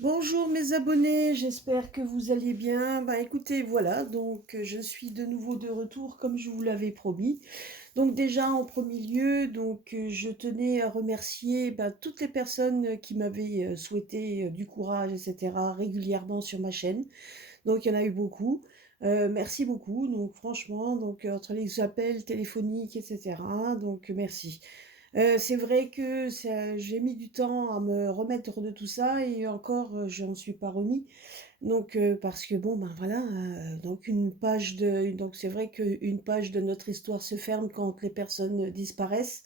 Bonjour mes abonnés, j'espère que vous allez bien. Bah écoutez, voilà, je suis de nouveau de retour comme je vous l'avais promis. Donc déjà en premier lieu, je tenais à remercier toutes les personnes qui m'avaient souhaité du courage, etc. régulièrement sur ma chaîne. Donc il y en a eu beaucoup. Merci beaucoup. Donc franchement, entre les appels téléphoniques, etc. Donc merci. C'est vrai que ça j'ai mis du temps à me remettre de tout ça et encore, j'en suis pas remis. Parce que bon, ben, voilà, donc c'est vrai qu'une page de notre histoire se ferme quand les personnes disparaissent.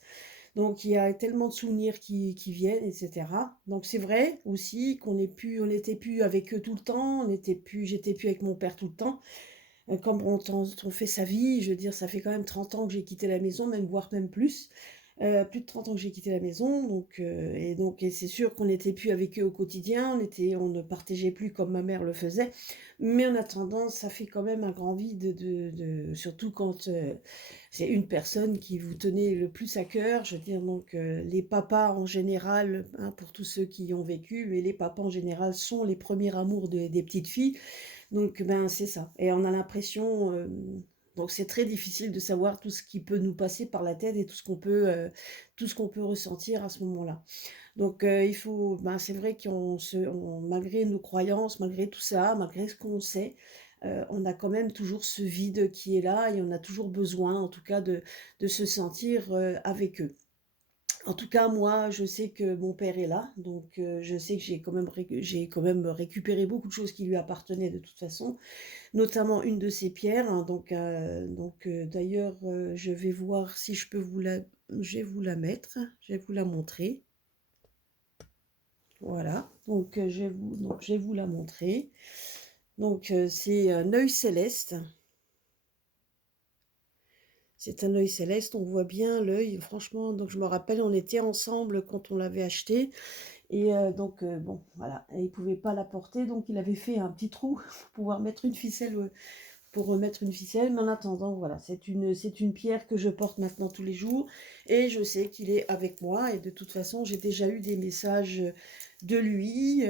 Donc il y a tellement de souvenirs qui viennent et cetera. Donc c'est vrai aussi on n'était plus avec eux tout le temps, j'étais plus avec mon père tout le temps. Comme on fait sa vie, je veux dire, ça fait quand même 30 ans que j'ai quitté la maison, même voire même plus. Plus de 30 ans que j'ai quitté la maison, et c'est sûr qu'on n'était plus avec eux au quotidien, on ne partageait plus comme ma mère le faisait. Mais en attendant, ça fait quand même un grand vide surtout quand c'est une personne qui vous tenait le plus à cœur. Je veux dire, les papas en général, hein, pour tous ceux qui y ont vécu, mais les papas en général sont les premiers amours des petites filles. Ben, c'est ça et on a l'impression, donc c'est très difficile de savoir tout ce qui peut nous passer par la tête et tout ce qu'on peut ressentir à ce moment-là. Il faut ben, c'est vrai qu'on malgré nos croyances, malgré tout ça, malgré ce qu'on sait, on a quand même toujours ce vide qui est là et on a toujours besoin, en tout cas, de se sentir, avec eux. En tout cas, moi, je sais que mon père est là, je sais que j'ai quand même récupéré beaucoup de choses qui lui appartenaient de toute façon, notamment une de ses pierres, hein, d'ailleurs, je vais voir si je peux je vais vous la mettre, je vais vous la montrer. Voilà, je vais vous la montrer. C'est un œil céleste. C'est un œil céleste, on voit bien l'œil, franchement, donc je me rappelle, on était ensemble quand on l'avait acheté. Bon, voilà, et il pouvait pas la porter, donc il avait fait un petit trou pour pouvoir mettre une ficelle, pour remettre une ficelle. Mais en attendant, voilà, c'est une pierre que je porte maintenant tous les jours et je sais qu'il est avec moi. Et de toute façon, j'ai déjà eu des messages de lui.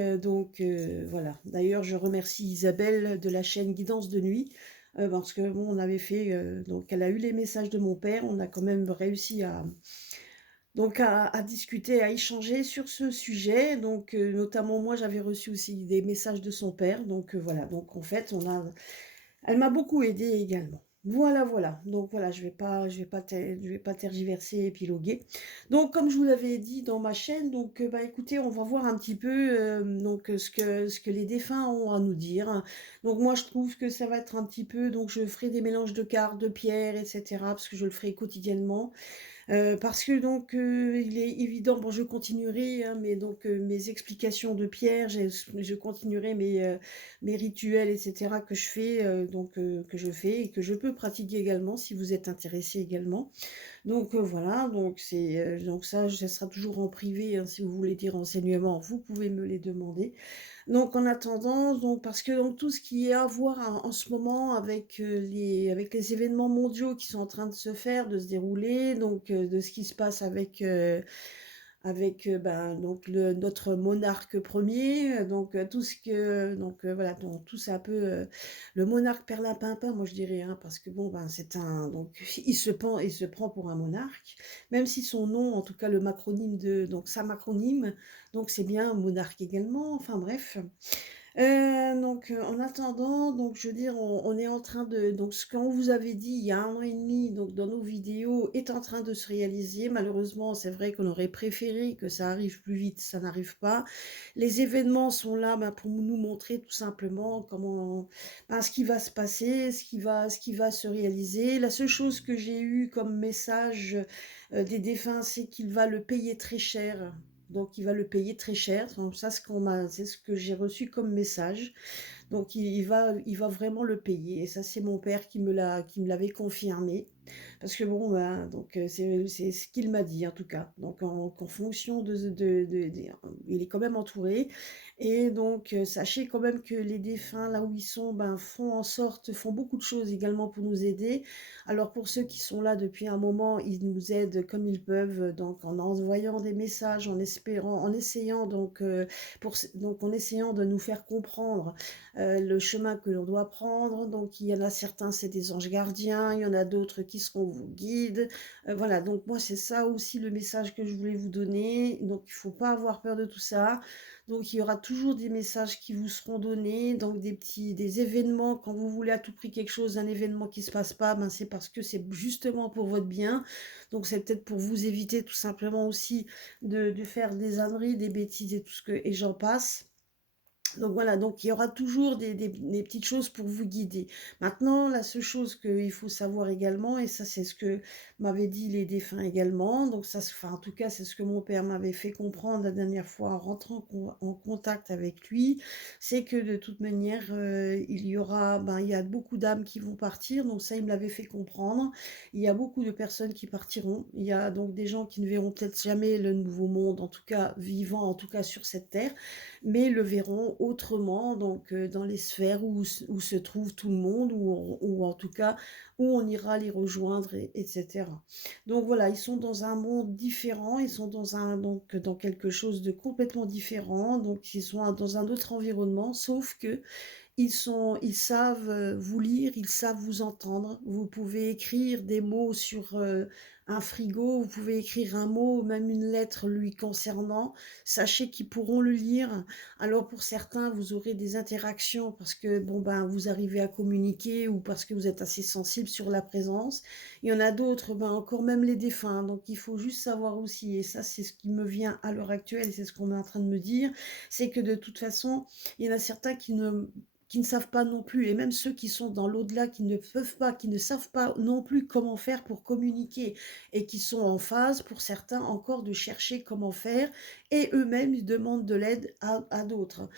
Voilà. D'ailleurs, je remercie Isabelle de la chaîne Guidance de nuit. Parce que bon, on avait fait, donc elle a eu les messages de mon père, on a quand même réussi à discuter, à échanger sur ce sujet. Notamment moi, j'avais reçu aussi des messages de son père. Voilà. Donc en fait, elle m'a beaucoup aidée également. Voilà, voilà. Donc voilà, je vais pas tergiverser, épiloguer. Donc comme je vous l'avais dit dans ma chaîne, bah écoutez, on va voir un petit peu ce que les défunts ont à nous dire. Donc moi, je trouve que ça va être un petit peu, donc je ferai des mélanges de cartes, de pierres, etc. parce que je le ferai quotidiennement. Parce que il est évident, bon je continuerai, hein, mes explications de Pierre, je continuerai mes rituels et cetera que je fais, que je fais et que je peux pratiquer également si vous êtes intéressés également. Voilà, donc ça sera toujours en privé, hein, si vous voulez des renseignements, vous pouvez me les demander. Donc en attendant, parce que donc tout ce qui est à voir en ce moment avec les événements mondiaux qui sont en train de se faire, de se dérouler, de ce qui se passe avec ben, donc notre monarque premier, tout ce que voilà, donc tout ça un peu le monarque perlimpinpin, moi je dirais, hein, parce que bon ben c'est un il se prend pour un monarque, même si son nom, en tout cas le macronyme de donc sa macronyme, donc c'est bien monarque également, enfin bref. En attendant, je veux dire, on est en train de donc ce qu'on vous avait dit il y a 1 an et demi, donc dans nos vidéos, est en train de se réaliser. Malheureusement, c'est vrai qu'on aurait préféré que ça arrive plus vite, ça n'arrive pas. Les événements sont là, ben, pour nous montrer tout simplement ce qui va se passer, ce qui va se réaliser. La seule chose que j'ai eue comme message, des défunts, c'est qu'il va le payer très cher. Donc il va le payer très cher. Donc ça, c'est ce que j'ai reçu comme message. Donc il va vraiment le payer et ça, c'est mon père qui me l'avait confirmé. Parce que bon, ben, donc c'est ce qu'il m'a dit en tout cas. Donc en fonction il est quand même entouré et donc sachez quand même que les défunts, là où ils sont, ben, font beaucoup de choses également pour nous aider. Alors pour ceux qui sont là depuis un moment, ils nous aident comme ils peuvent, donc en envoyant des messages, en essayant donc en essayant de nous faire comprendre, le chemin que l'on doit prendre. Donc il y en a certains, c'est des anges gardiens, il y en a d'autres qui seront vos guides. Voilà, donc moi c'est ça aussi le message que je voulais vous donner. Donc il ne faut pas avoir peur de tout ça. Donc il y aura toujours des messages qui vous seront donnés, donc des événements, quand vous voulez à tout prix quelque chose, un événement qui se passe pas, ben c'est parce que c'est justement pour votre bien. Donc c'est peut-être pour vous éviter tout simplement aussi de faire des âneries, des bêtises et j'en passe. Donc voilà, donc il y aura toujours des petites choses pour vous guider. Maintenant, la seule chose qu'il faut savoir également, et ça c'est ce que m'avaient dit les défunts également, donc ça, enfin en tout cas c'est ce que mon père m'avait fait comprendre la dernière fois en rentrant en contact avec lui, c'est que de toute manière, il y a beaucoup d'âmes qui vont partir, donc ça il me l'avait fait comprendre. Il y a beaucoup de personnes qui partiront, il y a donc des gens qui ne verront peut-être jamais le nouveau monde, en tout cas vivant, en tout cas sur cette terre, mais le verront autrement, donc dans les sphères où se trouve tout le monde, ou en tout cas où on ira les rejoindre, etc. Donc voilà, ils sont dans un monde différent, ils sont donc dans quelque chose de complètement différent, donc ils sont dans un autre environnement, sauf que ils savent, vous lire, ils savent vous entendre. Vous pouvez écrire des mots sur, un frigo, vous pouvez écrire un mot ou même une lettre lui concernant. Sachez qu'ils pourront le lire. Alors pour certains, vous aurez des interactions parce que, bon, ben, vous arrivez à communiquer ou parce que vous êtes assez sensible sur la présence. Il y en a d'autres, ben, encore même les défunts. Donc il faut juste savoir aussi, et ça c'est ce qui me vient à l'heure actuelle, c'est ce qu'on est en train de me dire, c'est que de toute façon, il y en a certains qui ne savent pas non plus, et même ceux qui sont dans l'au-delà, qui ne peuvent pas, qui ne savent pas non plus comment faire pour communiquer, et qui sont en phase, pour certains encore, de chercher comment faire, et eux-mêmes, ils demandent de l'aide à d'autres.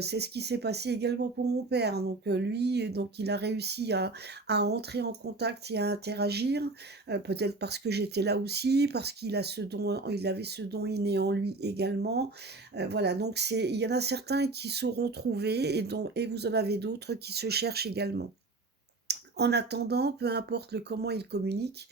C'est ce qui s'est passé également pour mon père. Donc lui, donc il a réussi à entrer en contact et à interagir, peut-être parce que j'étais là aussi, parce il avait ce don inné en lui également. Voilà, donc il y en a certains qui sauront trouver et vous en avez d'autres qui se cherchent également. En attendant, peu importe le comment ils communiquent,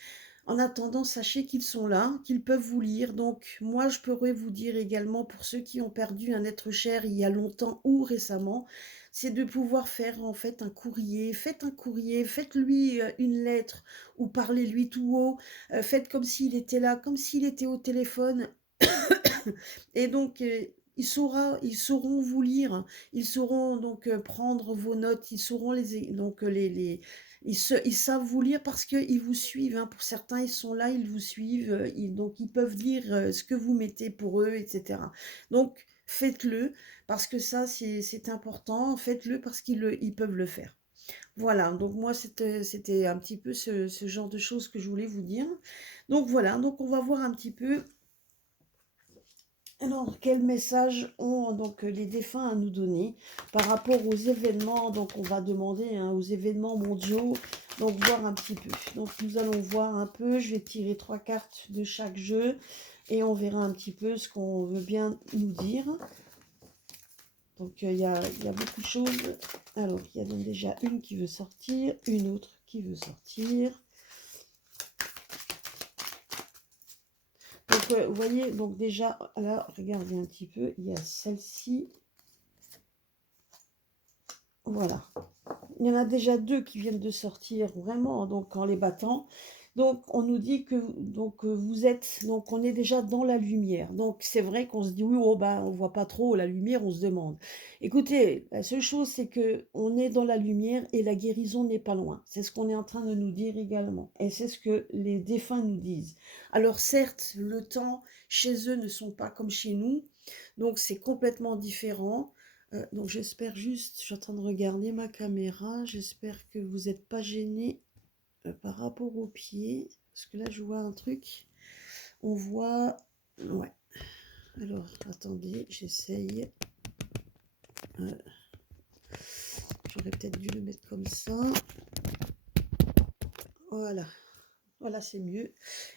en attendant, sachez qu'ils sont là, qu'ils peuvent vous lire. Donc moi, je pourrais vous dire également, pour ceux qui ont perdu un être cher il y a longtemps ou récemment, c'est de pouvoir faire en fait un courrier. Faites un courrier, faites-lui une lettre ou parlez-lui tout haut. Faites comme s'il était là, comme s'il était au téléphone. Et donc, ils sauront vous lire, ils sauront donc prendre vos notes, ils sauront donc ils savent vous lire parce qu'ils vous suivent, hein. Pour certains, ils sont là, ils vous suivent, donc ils peuvent lire ce que vous mettez pour eux, etc. Donc, faites-le parce que ça, c'est important. Faites-le parce ils peuvent le faire. Voilà, donc moi, c'était un petit peu ce genre de choses que je voulais vous dire. Donc voilà, donc on va voir un petit peu. Alors, quel message ont donc les défunts à nous donner par rapport aux événements? Donc, on va demander, hein, aux événements mondiaux, donc voir un petit peu. Donc, nous allons voir un peu. Je vais tirer 3 cartes de chaque jeu et on verra un petit peu ce qu'on veut bien nous dire. Donc, il y a beaucoup de choses. Alors, il y en a déjà une qui veut sortir, une autre qui veut sortir. Donc, vous voyez, donc déjà, là, regardez un petit peu, il y a celle-ci. Voilà. Il y en a déjà 2 qui viennent de sortir, vraiment, donc en les battant. Donc, on nous dit que donc vous êtes, donc on est déjà dans la lumière. Donc, c'est vrai qu'on se dit, oui, oh, ben, on voit pas trop la lumière, on se demande. Écoutez, la seule chose, c'est que on est dans la lumière et la guérison n'est pas loin. C'est ce qu'on est en train de nous dire également. Et c'est ce que les défunts nous disent. Alors, certes, le temps chez eux ne sont pas comme chez nous, donc c'est complètement différent. Donc j'espère juste, je suis en train de regarder ma caméra, j'espère que vous n'êtes pas gêné par rapport aux pieds, parce que là je vois un truc, on voit, ouais, alors attendez, j'essaye, j'aurais peut-être dû le mettre comme ça. Voilà. Voilà, c'est mieux.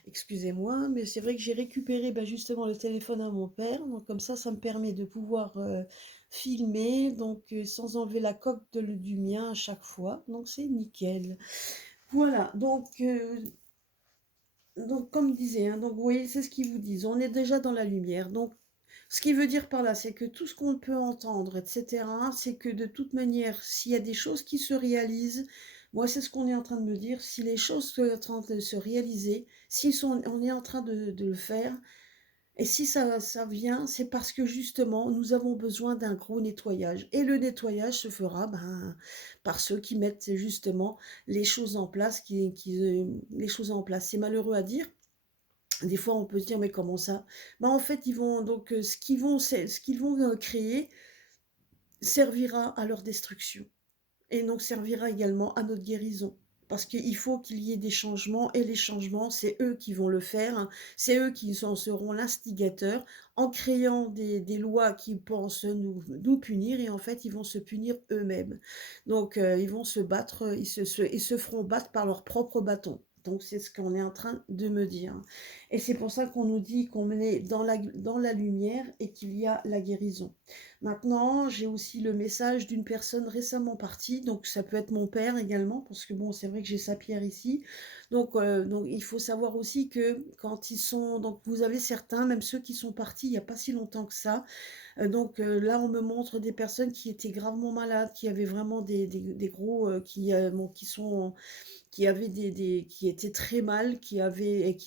Excusez-moi, mais c'est vrai que j'ai récupéré bah, justement le téléphone à mon père. Donc comme ça me permet de pouvoir filmer, donc sans enlever la coque du mien à chaque fois. Donc c'est nickel. Voilà, donc comme disait, hein, donc vous voyez, c'est ce qu'ils vous disent. On est déjà dans la lumière. Donc ce qui veut dire par là, c'est que tout ce qu'on peut entendre, etc., c'est que de toute manière, s'il y a des choses qui se réalisent, moi c'est ce qu'on est en train de me dire, si les choses sont en train de se réaliser, si on est en train de le faire, et si ça vient, c'est parce que justement, nous avons besoin d'un gros nettoyage. Et le nettoyage se fera ben, par ceux qui mettent justement les choses en place, les choses en place. C'est malheureux à dire. Des fois, on peut se dire, mais comment ça? Ben, en fait, ils vont donc ce qu'ils vont créer servira à leur destruction et donc servira également à notre guérison. Parce qu'il faut qu'il y ait des changements et les changements, c'est eux qui vont le faire, hein. C'est eux qui en seront l'instigateur en créant des lois qui pensent nous punir et en fait ils vont se punir eux-mêmes. Donc ils vont se battre, ils se feront battre par leur propre bâton. Donc c'est ce qu'on est en train de me dire. Et c'est pour ça qu'on nous dit qu'on est dans la lumière et qu'il y a la guérison. Maintenant, j'ai aussi le message d'une personne récemment partie, donc ça peut être mon père également, parce que bon, c'est vrai que j'ai sa pierre ici. Donc il faut savoir aussi que quand ils sont, donc vous avez certains, même ceux qui sont partis il n'y a pas si longtemps que ça, là, on me montre des personnes qui étaient gravement malades, qui avaient vraiment des gros, bon, qui avaient qui étaient très mal, qui avaient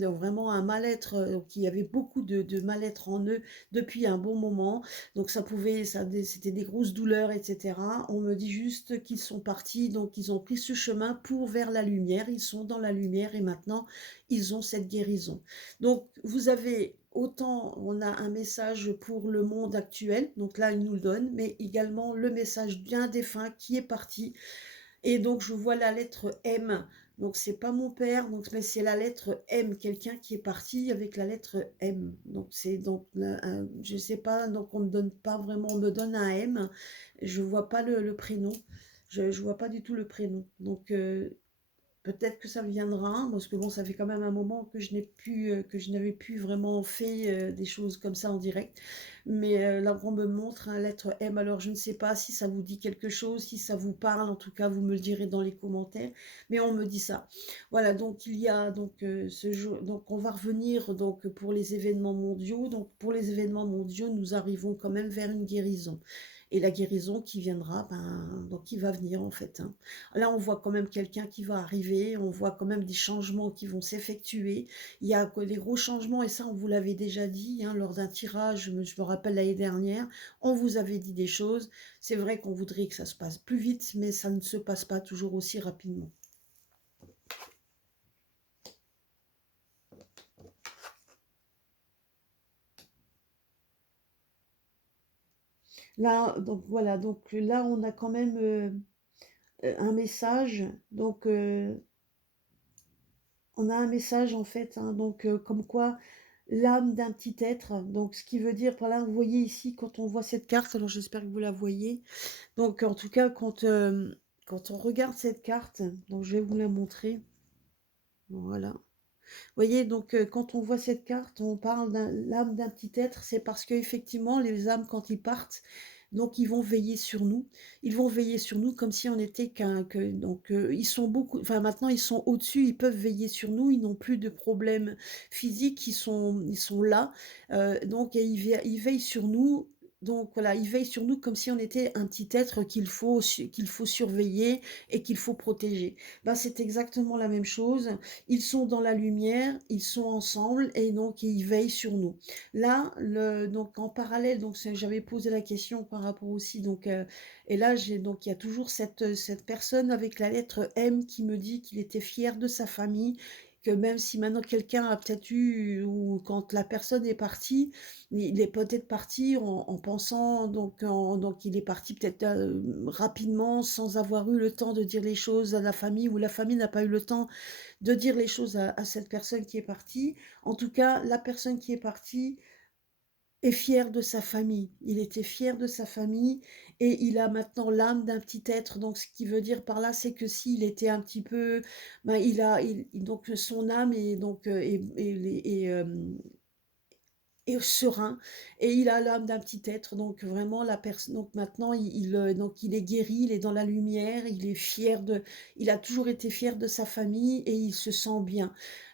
vraiment un mal-être, qui avaient beaucoup de mal-être en eux depuis un bon moment. Donc c'était des grosses douleurs, etc. On me dit juste qu'ils sont partis, donc ils ont pris ce chemin pour vers la lumière. Ils sont dans la lumière et maintenant ils ont cette guérison. Donc vous avez autant, on a un message pour le monde actuel, donc là il nous le donne, mais également le message d'un défunt qui est parti et donc, je vois la lettre M. Donc, c'est pas mon père, donc, mais c'est la lettre M, quelqu'un qui est parti avec la lettre M. Donc, c'est donc, je sais pas, donc on me donne pas vraiment, on me donne un M. Je vois pas le prénom. Je vois pas du tout le prénom. Donc, peut-être que ça viendra, parce que bon, ça fait quand même un moment que que je n'avais plus vraiment fait des choses comme ça en direct. Mais là, on me montre un lettre M, alors je ne sais pas si ça vous dit quelque chose, si ça vous parle, en tout cas, vous me le direz dans les commentaires. Mais on me dit ça. Voilà, donc il y a donc ce jour, donc on va revenir donc pour les événements mondiaux. Donc pour les événements mondiaux, nous arrivons quand même vers une guérison. Et la guérison qui viendra, ben, donc qui va venir en fait, hein. Là, on voit quand même quelqu'un qui va arriver, on voit quand même des changements qui vont s'effectuer. Il y a des gros changements, et ça, on vous l'avait déjà dit, hein, lors d'un tirage, je me rappelle l'année dernière, on vous avait dit des choses. C'est vrai qu'on voudrait que ça se passe plus vite, mais ça ne se passe pas toujours aussi rapidement. Là, donc voilà, donc là, on a quand même un message, donc on a un message en fait, hein, donc comme quoi l'âme d'un petit être, donc ce qui veut dire par là, vous voyez ici, quand on voit cette carte, alors j'espère que vous la voyez, donc en tout cas, quand on regarde cette carte, donc je vais vous la montrer, voilà. Vous voyez, donc quand on voit cette carte, on parle de l'âme d'un petit être, c'est parce qu'effectivement, les âmes, quand ils partent, donc ils vont veiller sur nous. Ils vont veiller sur nous comme si on était donc ils sont beaucoup, enfin maintenant ils sont au-dessus, ils peuvent veiller sur nous, ils n'ont plus de problèmes physiques, ils sont là, donc et ils veillent sur nous. Donc voilà, ils veillent sur nous comme si on était un petit être qu'il faut surveiller et qu'il faut protéger. Ben, c'est exactement la même chose. Ils sont dans la lumière, ils sont ensemble et donc ils veillent sur nous. Là, donc en parallèle, donc j'avais posé la question par rapport aussi, donc et là donc il y a toujours cette personne avec la lettre M qui me dit qu'il était fier de sa famille, que même si maintenant quelqu'un a peut-être eu, ou quand la personne est partie, il est peut-être parti en pensant, donc il est parti peut-être rapidement sans avoir eu le temps de dire les choses à la famille, ou la famille n'a pas eu le temps de dire les choses à cette personne qui est partie. En tout cas, la personne qui est partie est fier de sa famille. Il était fier de sa famille et il a maintenant l'âme d'un petit être. Donc ce qui veut dire par là, c'est que s'il était un petit peu, ben, donc son âme est donc, et serein et il a l'âme d'un petit être donc vraiment la personne donc maintenant donc il est guéri, il est dans la lumière, il a toujours été fier de sa famille et il se sent bien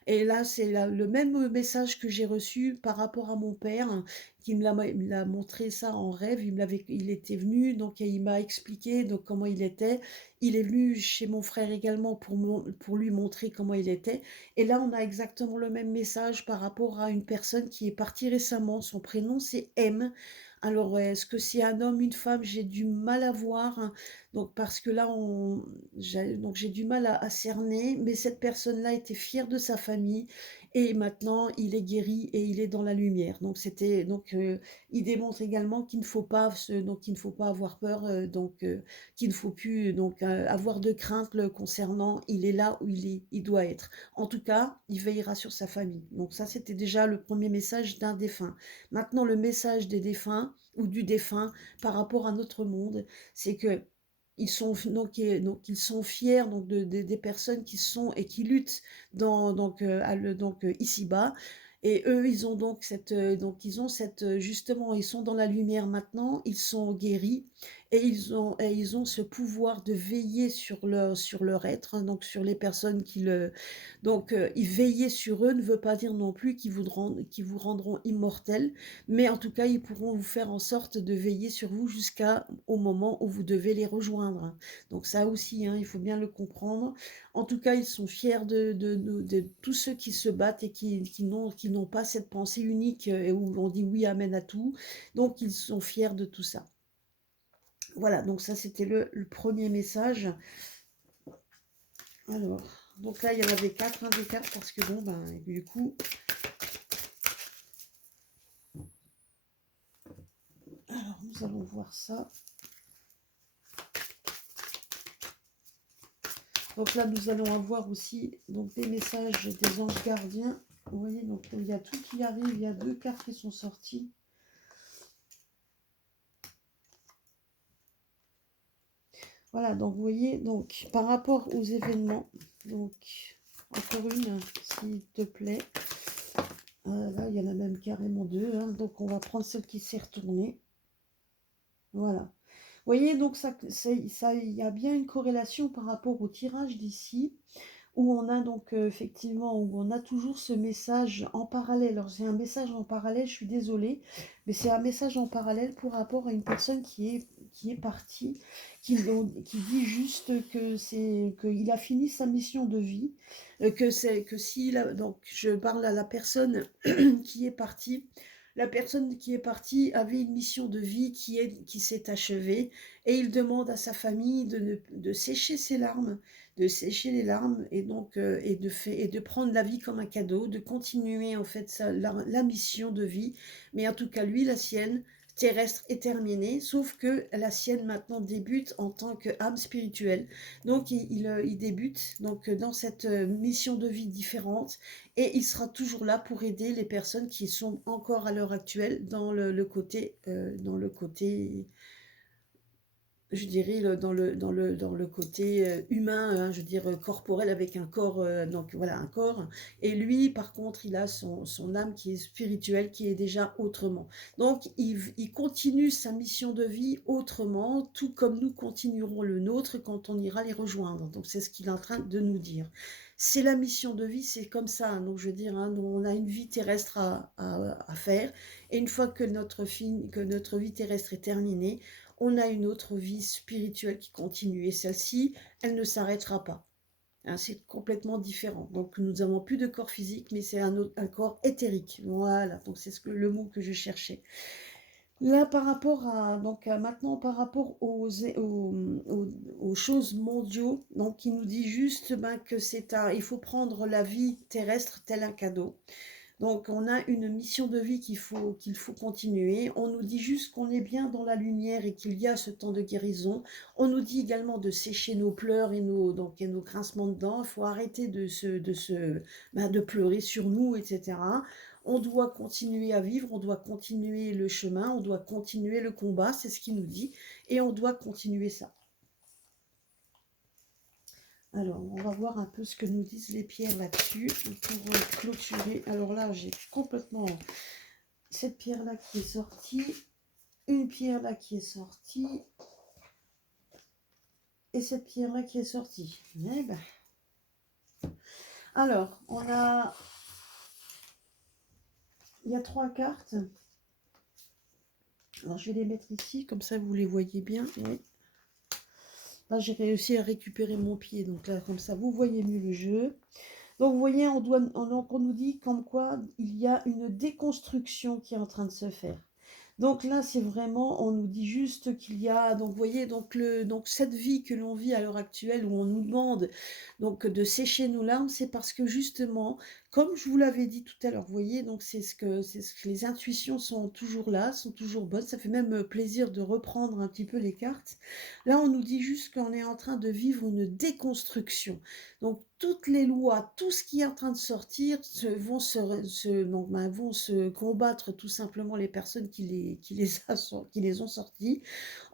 et là, c'est le même message que j'ai reçu par rapport à mon père qui il me l'a montré ça en rêve, il était venu donc et il m'a expliqué donc comment il était. Il est venu chez mon frère également pour lui montrer comment il était et là, on a exactement le même message par rapport à une personne qui est partie récemment. Son prénom, c'est M. Alors, est-ce que c'est un homme, une femme? J'ai du mal à voir, hein. Donc, parce que là, j'ai du mal à cerner. Mais cette personne-là était fière de sa famille et maintenant, il est guéri et il est dans la lumière. Il démontre également qu'il ne faut pas avoir peur, qu'il ne faut plus avoir de crainte le concernant. Il est là où il doit être. En tout cas, il veillera sur sa famille. Donc ça, c'était déjà le premier message d'un défunt. Maintenant, le message des défunts ou du défunt par rapport à notre monde, c'est que ils sont fiers des personnes qui sont et qui luttent ici-bas. Et eux, ils ont justement, ils sont dans la lumière maintenant, ils sont guéris et ils ont ce pouvoir de veiller sur leur être, hein, donc sur les personnes ils veiller sur eux ne veut pas dire non plus qu'ils vous rendront immortels, mais en tout cas, ils pourront vous faire en sorte de veiller sur vous jusqu'au moment où vous devez les rejoindre. Donc ça aussi, hein, il faut bien le comprendre. En tout cas, ils sont fiers de tous ceux qui se battent et qui n'ont pas cette pensée unique et où on dit oui, amen à tout. Donc, ils sont fiers de tout ça. Voilà, donc ça, c'était le premier message. Alors, donc là, il y en avait 4, un des 4, parce que bon, ben, du coup... Alors, nous allons voir ça. Donc là, nous allons avoir aussi donc, des messages des anges gardiens. Vous voyez, donc il y a tout qui arrive. Il y a 2 cartes qui sont sorties. Voilà, donc vous voyez, donc par rapport aux événements, donc encore une, s'il te plaît. Là, il y en a même carrément 2, hein, donc on va prendre celle qui s'est retournée. Voilà. Vous voyez, donc il y a bien une corrélation par rapport au tirage d'ici, où on a donc effectivement, où on a toujours ce message en parallèle. Alors j'ai un message en parallèle, je suis désolée, mais c'est un message en parallèle pour rapport à une personne qui est partie, qui dit juste qu'il a fini sa mission de vie, donc je parle à la personne qui est partie. La personne qui est partie avait une mission de vie qui s'est achevée et il demande à sa famille de sécher ses larmes, de sécher les larmes et donc et de prendre la vie comme un cadeau, de continuer en fait la mission de vie. Mais en tout cas, lui, la sienne terrestre est terminée, sauf que la sienne maintenant débute en tant qu'âme spirituelle. Donc il débute donc dans cette mission de vie différente et il sera toujours là pour aider les personnes qui sont encore à l'heure actuelle dans le côté je dirais dans le côté humain, hein, je veux dire corporel avec un corps, donc voilà un corps. Et lui, par contre, il a son âme qui est spirituelle, qui est déjà autrement. Donc il continue sa mission de vie autrement, tout comme nous continuerons le nôtre quand on ira les rejoindre. Donc c'est ce qu'il est en train de nous dire. C'est la mission de vie, c'est comme ça. Hein. Donc je veux dire, hein, on a une vie terrestre à faire. Et une fois que notre vie terrestre est terminée, on a une autre vie spirituelle qui continue et celle-ci, elle ne s'arrêtera pas. Hein, c'est complètement différent. Donc nous n'avons plus de corps physique, mais c'est un corps éthérique. Voilà, donc c'est le mot que je cherchais. Là, par rapport maintenant, par rapport aux choses mondiaux, donc il nous dit juste que il faut prendre la vie terrestre tel un cadeau. Donc, on a une mission de vie qu'il faut continuer. On nous dit juste qu'on est bien dans la lumière et qu'il y a ce temps de guérison. On nous dit également de sécher nos pleurs et nos grincements de dents. Il faut arrêter de pleurer sur nous, etc. On doit continuer à vivre, on doit continuer le chemin, on doit continuer le combat, c'est ce qu'il nous dit, et on doit continuer ça. Alors, on va voir un peu ce que nous disent les pierres là-dessus pour clôturer. Alors là, j'ai complètement cette pierre-là qui est sortie, une pierre là qui est sortie, et cette pierre-là qui est sortie. Eh ben. Alors, il y a 3 cartes. Alors, je vais les mettre ici, comme ça vous les voyez bien. Oui. Là, j'ai réussi à récupérer mon pied, donc là, comme ça, vous voyez mieux le jeu. Donc, vous voyez, on nous dit comme quoi il y a une déconstruction qui est en train de se faire. Donc là, c'est vraiment, on nous dit juste qu'il y a, donc vous voyez, donc cette vie que l'on vit à l'heure actuelle, où on nous demande donc de sécher nos larmes, c'est parce que justement, comme je vous l'avais dit tout à l'heure, vous voyez, donc c'est ce que les intuitions sont toujours là, sont toujours bonnes. Ça fait même plaisir de reprendre un petit peu les cartes. Là, on nous dit juste qu'on est en train de vivre une déconstruction. Donc toutes les lois, tout ce qui est en train de sortir vont se combattre tout simplement les personnes qui les ont sortis.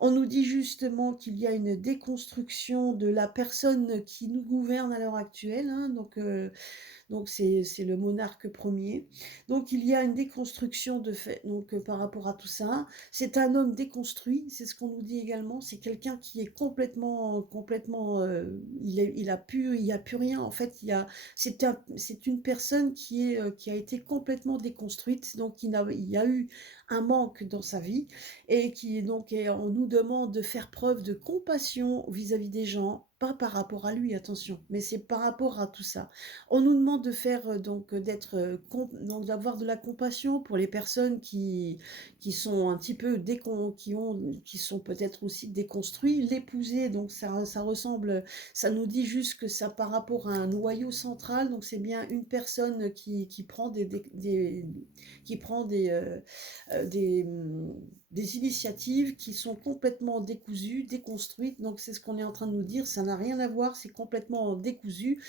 On nous dit justement qu'il y a une déconstruction de la personne qui nous gouverne à l'heure actuelle, hein, donc c'est le monarque premier. Donc il y a une déconstruction de fait, donc par rapport à tout ça. C'est un homme déconstruit, c'est ce qu'on nous dit également. C'est quelqu'un qui est complètement, il a plus rien. En fait, c'est une personne qui a été complètement déconstruite. Donc il y a eu un manque dans sa vie et on nous demande de faire preuve de compassion vis-à-vis des gens, pas par rapport à lui, attention, mais c'est par rapport à tout ça. On nous demande de faire donc d'avoir de la compassion pour les personnes qui sont un petit peu qui sont peut-être aussi déconstruits. L'épouser, donc ça ressemble, ça nous dit juste que ça par rapport à un noyau central, donc c'est bien une personne qui prend qui prend des initiatives qui sont complètement décousues, déconstruites. Donc c'est ce qu'on est en train de nous dire, ça n'a rien à voir, c'est complètement décousu.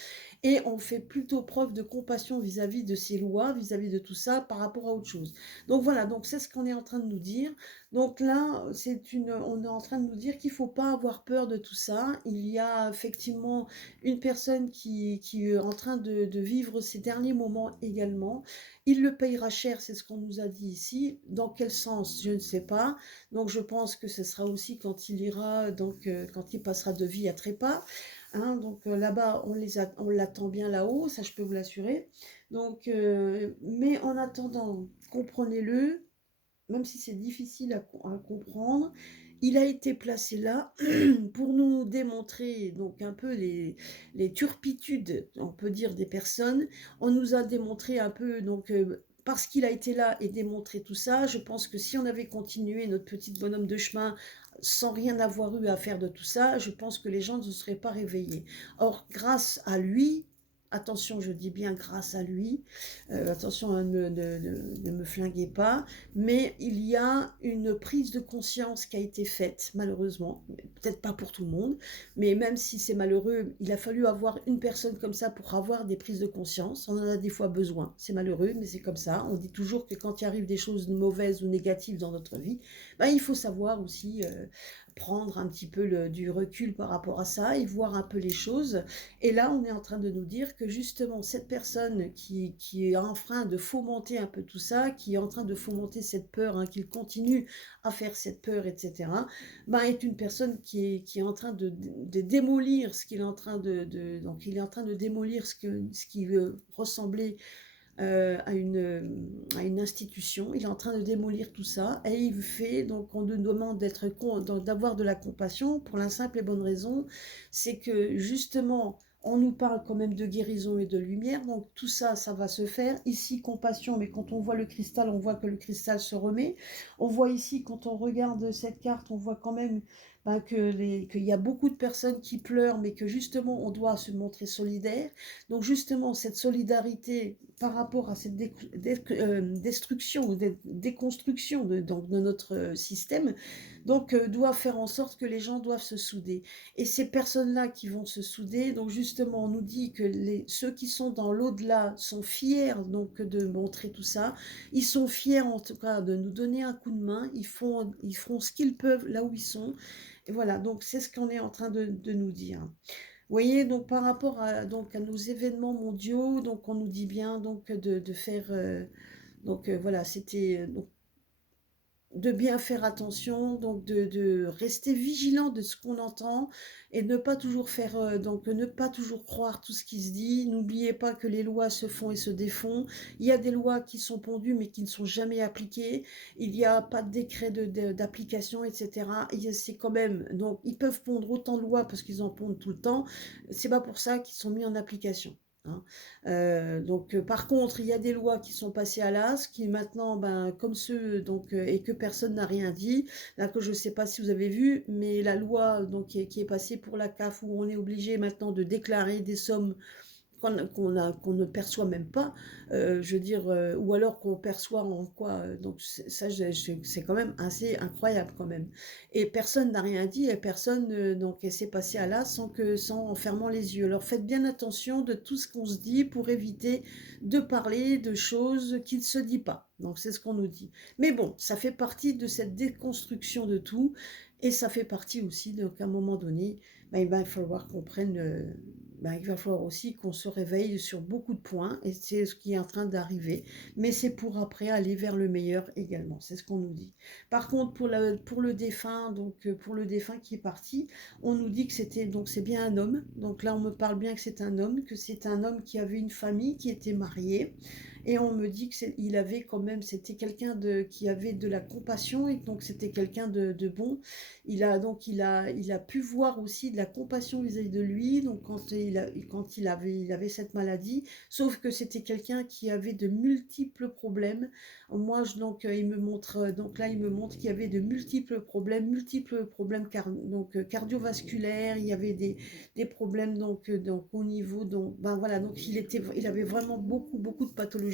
Et on fait plutôt preuve de compassion vis-à-vis de ces lois, vis-à-vis de tout ça, par rapport à autre chose. Donc voilà, donc c'est ce qu'on est en train de nous dire. Donc là, on est en train de nous dire qu'il ne faut pas avoir peur de tout ça. Il y a effectivement une personne qui est en train de vivre ses derniers moments également. Il le payera cher, c'est ce qu'on nous a dit ici. Dans quel sens, je ne sais pas. Donc je pense que ce sera aussi quand il ira, quand il passera de vie à trépas. Hein, donc là-bas, on l'attend bien là-haut, ça je peux vous l'assurer. Donc, mais en attendant, comprenez-le, même si c'est difficile à comprendre, il a été placé là pour nous démontrer donc un peu les turpitudes, on peut dire, des personnes. On nous a démontré un peu, donc parce qu'il a été là et démontré tout ça, je pense que si on avait continué notre petit bonhomme de chemin sans rien avoir eu à faire de tout ça, je pense que les gens ne se seraient pas réveillés. Or, grâce à lui, attention, je dis bien grâce à lui, attention, hein, ne me flinguez pas, mais il y a une prise de conscience qui a été faite, malheureusement, peut-être pas pour tout le monde, mais même si c'est malheureux, il a fallu avoir une personne comme ça pour avoir des prises de conscience. On en a des fois besoin, c'est malheureux, mais c'est comme ça. On dit toujours que quand il arrive des choses mauvaises ou négatives dans notre vie, ben, il faut savoir aussi prendre un petit peu du recul par rapport à ça et voir un peu les choses. Et là, on est en train de nous dire que justement, cette personne qui est en train de fomenter un peu tout ça, qui est en train de fomenter cette peur, hein, qu'il continue à faire cette peur, etc., ben, est une personne qui est en train de démolir ce qu'il est en train donc il est en train de démolir ce qui veut ressembler à une institution. Il est en train de démolir tout ça et il fait, donc on nous demande d'avoir de la compassion pour la simple et bonne raison, c'est que justement on nous parle quand même de guérison et de lumière, donc tout ça, ça va se faire. Ici, compassion, mais quand on voit le cristal, on voit que le cristal se remet. On voit ici, quand on regarde cette carte, on voit quand même ben, qu'il y a beaucoup de personnes qui pleurent, mais que justement, on doit se montrer solidaire. Donc justement, cette solidarité par rapport à cette destruction ou déconstruction donc, de notre système, donc doit faire en sorte que les gens doivent se souder. Et ces personnes-là qui vont se souder, donc justement, on nous dit que ceux qui sont dans l'au-delà sont fiers donc de montrer tout ça. Ils sont fiers en tout cas de nous donner un coup de main. Ils feront ce qu'ils peuvent là où ils sont. Et voilà, donc c'est ce qu'on est en train de nous dire. Vous voyez, donc par rapport à nos événements mondiaux, donc on nous dit bien donc de faire, voilà, c'était donc de bien faire attention, donc de rester vigilant de ce qu'on entend et ne pas toujours faire, donc ne pas toujours croire tout ce qui se dit. N'oubliez pas que les lois se font et se défont. Il y a des lois qui sont pondues mais qui ne sont jamais appliquées. Il n'y a pas de décret d'application, etc. C'est quand même, donc ils peuvent pondre autant de lois parce qu'ils en pondent tout le temps. C'est pas pour ça qu'ils sont mis en application. Hein. Par contre, il y a des lois qui sont passées à l'as, qui maintenant, ben, comme ceux, et que personne n'a rien dit, là que je ne sais pas si vous avez vu, mais la loi donc, qui est passée pour la CAF, où on est obligé maintenant de déclarer des sommes qu'on ne perçoit même pas, je veux dire, ou alors qu'on perçoit en quoi, donc ça c'est quand même assez incroyable quand même. Et personne n'a rien dit, et personne donc s'est passé à là sans en fermant les yeux. Alors faites bien attention de tout ce qu'on se dit pour éviter de parler de choses qui ne se dit pas. Donc c'est ce qu'on nous dit. Mais bon, ça fait partie de cette déconstruction de tout, et ça fait partie aussi, donc à un moment donné, ben, il va falloir qu'on prenne ben, il va falloir aussi qu'on se réveille sur beaucoup de points, et c'est ce qui est en train d'arriver, mais c'est pour après aller vers le meilleur également, c'est ce qu'on nous dit. Par contre, pour le défunt, pour le défunt qui est parti, on nous dit que c'était, donc c'est bien un homme, donc là on me parle bien que c'est un homme, qui avait une famille, qui était marié, et on me dit qu'il avait quand même, c'était quelqu'un qui avait de la compassion, et donc c'était quelqu'un de bon. Il a pu voir aussi de la compassion vis-à-vis de lui, donc quand il avait cette maladie, sauf que c'était quelqu'un qui avait de multiples problèmes. Moi, il me montre, donc là, il me montre qu'il y avait de multiples problèmes cardiovasculaires, il y avait des problèmes donc au niveau, donc, ben voilà, donc il avait vraiment beaucoup de pathologies,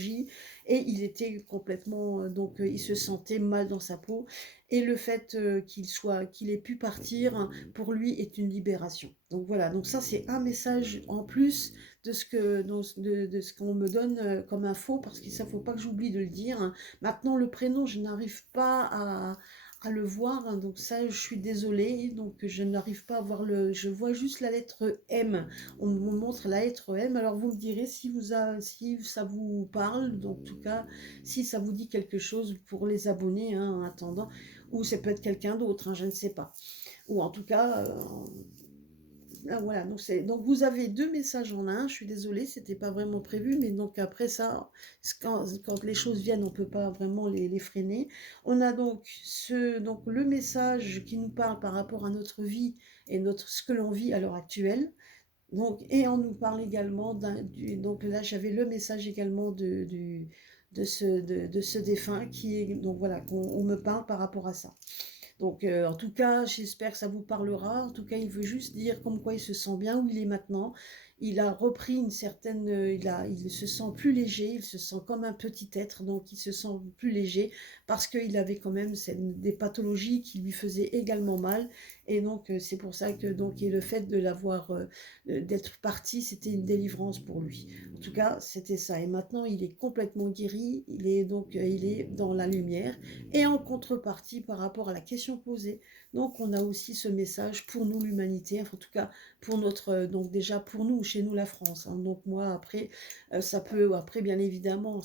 et il était complètement, il se sentait mal dans sa peau. Et le fait qu'il ait pu partir, pour lui, est une libération. Donc voilà, donc ça c'est un message en plus de ce qu'on me donne comme info, parce que ça ne faut pas que j'oublie de le dire. Hein. Maintenant, le prénom, je n'arrive pas à le voir, hein, donc ça je suis désolée, donc je n'arrive pas à voir je vois juste la lettre M, on me montre la lettre M, alors vous me direz si ça vous parle, donc en tout cas, si ça vous dit quelque chose pour les abonnés, hein, en attendant, ou ça peut être quelqu'un d'autre, hein, je ne sais pas. Ou en tout cas, voilà, donc vous avez deux messages en un, je suis désolée, c'était pas vraiment prévu, mais donc après ça, quand les choses viennent, on peut pas vraiment les freiner. On a donc le message qui nous parle par rapport à notre vie et ce que l'on vit à l'heure actuelle. Donc, et on nous parle également donc là j'avais le message également de ce défunt qui est, donc voilà, qu'on me parle par rapport à ça. Donc, en tout cas, j'espère que ça vous parlera. En tout cas, il veut juste dire comme quoi il se sent bien où il est maintenant. Il a repris une certaine, il se sent plus léger, il se sent comme un petit être, donc il se sent plus léger parce qu'il avait quand même des pathologies qui lui faisaient également mal. Et donc, c'est pour ça que et le fait de d'être parti, c'était une délivrance pour lui. En tout cas, c'était ça. Et maintenant, il est complètement guéri. Il est dans la lumière. Et en contrepartie, par rapport à la question posée, donc on a aussi ce message pour nous, l'humanité, enfin, en tout cas pour donc déjà pour nous, chez nous, la France. Hein. Donc moi, après, après bien évidemment,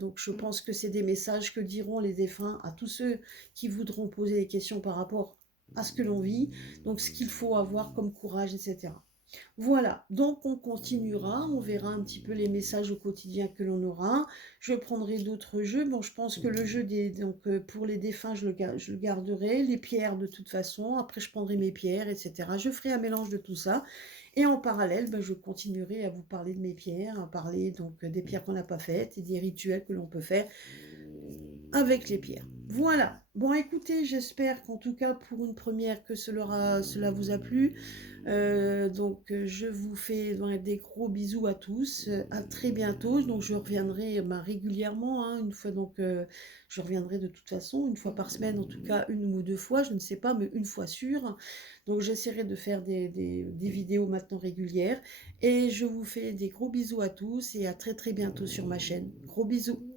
donc je pense que c'est des messages que diront les défunts à tous ceux qui voudront poser des questions par rapport à ce que l'on vit, donc ce qu'il faut avoir comme courage, etc. Voilà, donc on continuera, on verra un petit peu les messages au quotidien que l'on aura. Je prendrai d'autres jeux. Bon, je pense que le jeu pour les défunts, je le garderai. Les pierres de toute façon. Après, je prendrai mes pierres, etc. Je ferai un mélange de tout ça. Et en parallèle, ben, je continuerai à vous parler de mes pierres, à parler des pierres qu'on n'a pas faites et des rituels que l'on peut faire avec les pierres. Voilà. Bon, écoutez, j'espère qu'en tout cas pour une première que cela vous a plu. Je vous fais ben, des gros bisous à tous. À très bientôt. Donc, je reviendrai ben, régulièrement, hein, une fois. Je reviendrai de toute façon, une fois par semaine, en tout cas une ou deux fois, je ne sais pas, mais une fois sûre. Donc, j'essaierai de faire des vidéos maintenant régulières. Et je vous fais des gros bisous à tous et à très très bientôt sur ma chaîne. Gros bisous.